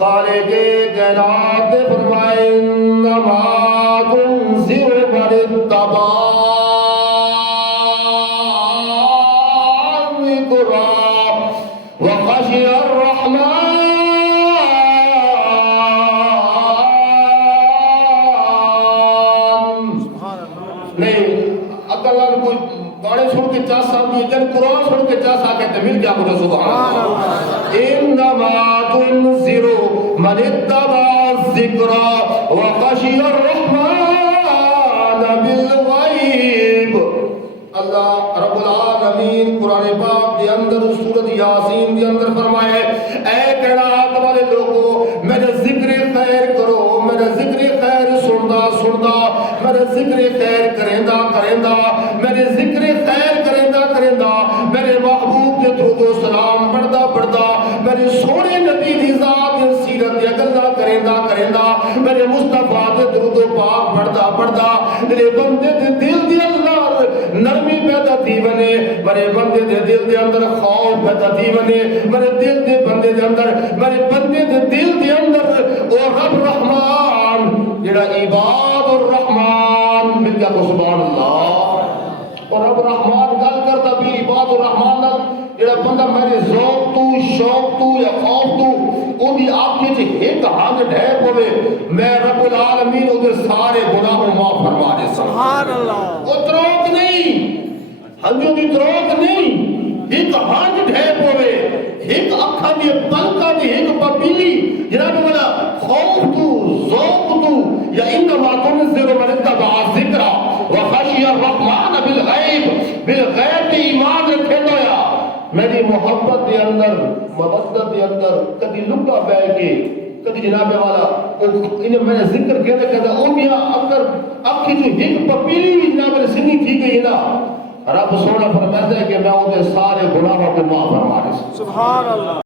خالق کائنات نے فرمائے انما تنذر من اتبع الذکر وخشی الرحمن گانے سن کے چاہ سامنے جن قرآن سن کے چاہ سا کہتے مل گیا مجھے سبحان اللہ انما تنذر من اتبع الذکر وخشی الرحمن بالغیب اللہ رب العالمین قرآن پاک کے اندر سورۃ یاسین کے اندر فرمائے اے کائنات والے لوگوں میرے ذکر خیر کرو میرے ذکر خیر سندا سندا میرے ذکر خیر کریندا کریندا میرے ذکر خیر کریندا کریندا میرے محبوب کے درود و سلام پڑھدا پڑھدا میرے سونے نبی دی ذات سیرت دی گلاں کریندا کریندا میرے مصطفیٰ دے درود و پاک پڑھدا پڑھدا میرے بندے دے دل دی اللہ نرمی پیدا تھی بنے میرے بندے دے دل دے اندر خوف پیدا تھی بنے میرے دل دے بندے دے اندر میرے بندے دے دل دے اندر او رب رحمان جڑا عباد الرحمن مل گیا کو سبحان اللہ اور رب رحمان گل کرتا بھی عباد الرحمان نال جڑا بندہ میرے ذوق تو شوق تو یا خوف تو او دی آپ کے ایک ہاتھ ڈھیر پوے میں رب العالمین او دے سارے گناہ معاف فرما دے سبحان اللہ او تروک نہیں ہنجو دی تروک نہیں ایک ہاتھ ڈھیر پوے ایک اکھا دی پلکا دی ایک پپیلی جناب والا خوف تو ذوق تو یا انما تنذر من اتبع الذکر وخشی الرحمن بالغیب بالغیب دی ایمان رکھے دویا میری محبت دے اندر مودت دے اندر کدی لکا بے کے کدی جناب والا انہیں میں نے ذکر کہتا او میاں اگر اکھی جو ایک پپیلی جناب والا سنی تھی گئی نا رب سونا فرماتا ہے کہ میں انہیں سارے گناہوں کو معاف فرما دے سبحان اللہ